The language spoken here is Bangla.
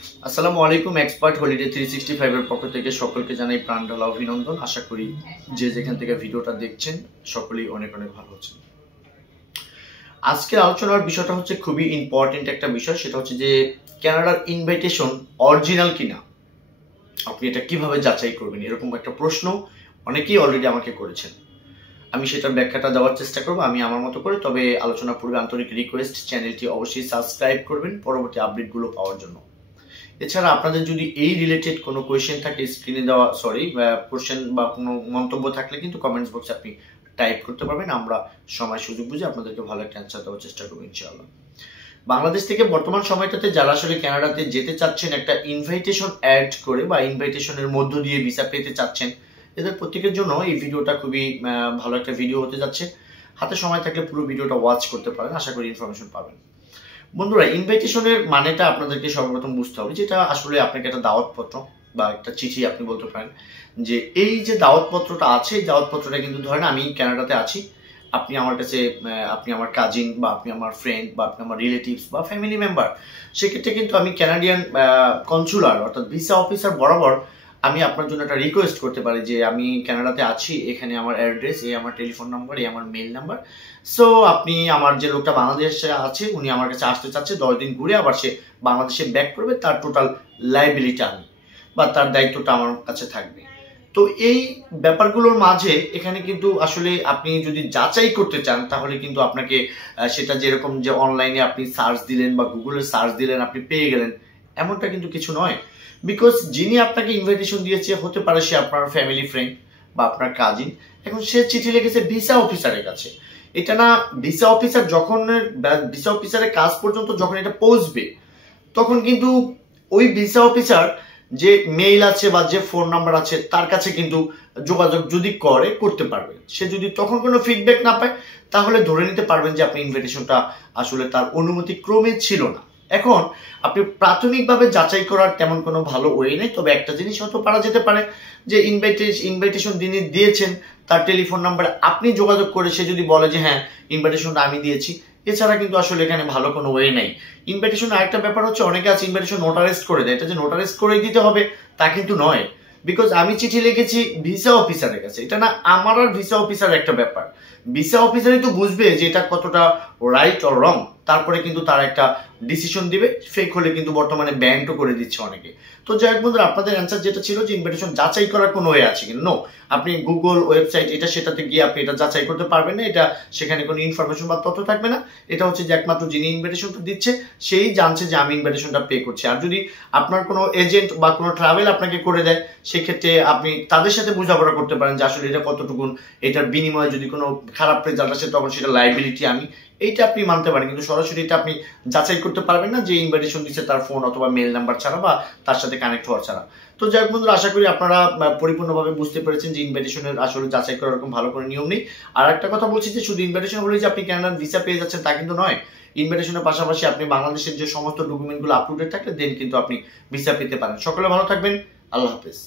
আসসালামু আলাইকুম। এক্সপার্ট হলিডে 365 এর পক্ষ থেকে সকলকে জানাই প্রাণ ঢালা অভিনন্দন। আশা করি যে যেখান থেকে ভিডিওটা দেখছেন সকলেই অনেক অনেক ভালো আছেন। আজকে আলোচনার বিষয়টা হচ্ছে খুবই ইম্পর্টেন্ট একটা বিষয়, সেটা হচ্ছে যে কানাডার ইনভাইটেশন অরিজিনাল কিনা আপনি এটা কিভাবে যাচাই করবেন, এরকম একটা প্রশ্ন অনেকেই অলরেডি আমাকে করেছেন। আমি সেটার ব্যাখ্যাটা দেওয়ার চেষ্টা করব আমি আমার মতো করে। তবে আলোচনা পূর্বে আন্তরিক রিকোয়েস্ট, চ্যানেলটি অবশ্যই সাবস্ক্রাইব করবেন পরবর্তী আপডেটগুলো পাওয়ার জন্য। এছাড়া আপনাদের যদি এই রিলেটেড কোনো কোয়েশ্চেন থাকে স্ক্রিনে দেওয়া কোয়েশ্চেন বা কোনো মন্তব্য থাকলে কিন্তু কমেন্টস বক্সে আপনি টাইপ করতে পারবেন। আমরা সময় সুযোগ বুঝে আপনাদেরকে ভালো একটা অ্যান্সার দেওয়ার চেষ্টা করবো ইনশাআল্লাহ। বাংলাদেশ থেকে বর্তমান সময়টাতে যারা আসলে কানাডাতে যেতে চাচ্ছেন একটা ইনভাইটেশন অ্যাড করে বা ইনভাইটেশনের মধ্য দিয়ে ভিসা পেতে চাচ্ছেন, এদের প্রত্যেকের জন্য এই ভিডিওটা খুবই ভালো একটা ভিডিও হতে যাচ্ছে। হাতে সময় থাকলে পুরো ভিডিওটা ওয়াচ করতে পারেন, আশা করি ইনফরমেশন পাবেন। বন্ধুরা, ইনভাইটেশনের মানেটা আপনাদেরকে সর্বপ্রথম বুঝতে হবে, যেটা আসলে আপনাকে একটা দাওয়াতপত্র বা একটা চিঠি আপনি বলতে পারেন। যে এই যে দাওয়াতপত্রটা আছে, এই দাওয়াতপত্রটা কিন্তু ধরেন আমি কানাডাতে আছি, আপনি আমার কাছে, আপনি আমার কাজিন বা আপনি আমার ফ্রেন্ড বা আপনি আমার রিলেটিভস বা ফ্যামিলি মেম্বার, সেক্ষেত্রে কিন্তু আমি কানাডিয়ান কনসুলার অর্থাৎ ভিসা অফিসার বরাবর আমি আপনার জন্য একটা রিকোয়েস্ট করতে পারি যে আমি কানাডাতে আছি, এখানে আমার অ্যাড্রেস, এই আমার টেলিফোন নাম্বার, এই আমার মেইল নাম্বার। সো আপনি, আমার যে লোকটা বাংলাদেশে আছে উনি আমার কাছে আসতে চাচ্ছে, 10 দিন ঘুরে আবার সে বাংলাদেশে ব্যাক করবে, তার টোটাল লাইবিলিটি আমি বা তার দায়িত্বটা আমার কাছে থাকবে। তো এই ব্যাপারগুলোর মাঝে এখানে কিন্তু আসলে আপনি যদি যাচাই করতে চান তাহলে কিন্তু আপনাকে সেটা যেরকম যে অনলাইনে আপনি সার্চ দিলেন বা গুগলে সার্চ দিলেন আপনি পেয়ে গেলেন, এমনটা কিন্তু কিছু নয়। বিকজ যিনি আপনাকে ইনভাইটেশন দিয়েছে হতে পারে সে আপনার ফ্যামিলি ফ্রেন্ড বা আপনার কাজিন। এখন সে চিঠি লিখেছে ভিসা অফিসারের কাছে, এটা না ভিসা অফিসার যখন ভিসা অফিসারের কাজ পর্যন্ত যখন এটা পৌঁছবে তখন কিন্তু ওই ভিসা অফিসার যে মেইল আছে বা যে ফোন নাম্বার আছে তার কাছে কিন্তু যোগাযোগ যদি করতে পারবে। সে যদি তখন কোনো ফিডব্যাক না পায় তাহলে ধরে নিতে পারবেন যে আপনি ইনভাইটেশনটা আসলে তার অনুমতি ক্রমে ছিল না। এখন আপনি প্রাথমিকভাবে যাচাই করার তেমন কোনো ভালো ওয়ে নেই, তবে একটা জিনিস হয়তো পারা যেতে পারে যে ইনভাইটেশন যিনি দিয়েছেন তার টেলিফোন নাম্বারে আপনি যোগাযোগ করে সে যদি বলে যে হ্যাঁ ইনভাইটেশনটা আমি দিয়েছি। এছাড়া কিন্তু আসলে এখানে ভালো কোনো ওয়ে নেই। ইনভাইটেশন আরেকটা ব্যাপার হচ্ছে, অনেকে আছে ইনভাইটেশন নোটারাইজড করে দেয়, এটা যে নোটারাইজড করে দিতে হবে তা কিন্তু নয়। বিকজ আমি চিঠি লিখেছি ভিসা অফিসারের কাছে, এটা না আমার আর ভিসা অফিসার একটা ব্যাপার। ভিসা অফিসারই তো বুঝবে যে এটা কতটা রাইট অর রং, তারপরে কিন্তু তার একটা ডিসিশন দিবে। ফেক হলে কিন্তু বর্তমানে ব্যানও করে দিচ্ছে অনেকে। তো যাই হোক বন্ধুরা, আপনাদের অ্যান্সার যেটা ছিল যে ইনভাইটেশন যাচাই করার কোনো ওয়ে আছে কিন্তু নো, আপনি গুগল ওয়েবসাইট এটা সেটাতে গিয়ে আপনি এটা যাচাই করতে পারবেন না, এটা সেখানে কোনো ইনফরমেশন বা তথ্য থাকবে না। এটা হচ্ছে যে একমাত্র যিনি ইনভাইটেশনটা দিচ্ছে সেই জানছে যে আমি ইনভাইটেশনটা পে করছি। আর যদি আপনার কোনো এজেন্ট বা কোনো ট্রাভেল আপনাকে করে দেয় সেক্ষেত্রে আপনি তাদের সাথে বোঝাপড়া করতে পারেন যে আসলে এটা কতটুকুন, এটার বিনিময়ে যদি কোনো খারাপ রেজাল্ট আসে তখন সেটা লাইবিলিটি আমি, এইটা আপনি মানতে পারেন। কিন্তু সরাসরি এটা আপনি যাচাই করতে পারবেন না যে ইনভাইটেশন দিচ্ছে তার ফোন অথবা মেল নাম্বার ছাড়া বা তার সাথে কানেক্ট হওয়ার ছাড়া। তো যাই হোক বন্ধুরা, আশা করি আপনারা পরিপূর্ণভাবে বুঝতে পেরেছেন যে ইনভাইটেশনের আসলে যাচাই করার এরকম ভালো কোনো নিয়ম নেই। আর একটা কথা বলছি যে শুধু ইনভাইটেশন হলে যে আপনি কানাডার ভিসা পেয়ে যাচ্ছেন তা কিন্তু নয়। ইনভাইটেশনের পাশাপাশি আপনি বাংলাদেশের যে সমস্ত ডকুমেন্টগুলো আপ টু ডেট থাকলে দেন কিন্তু আপনি ভিসা পেতে পারেন। সকলে ভালো থাকবেন, আল্লাহ হাফেজ।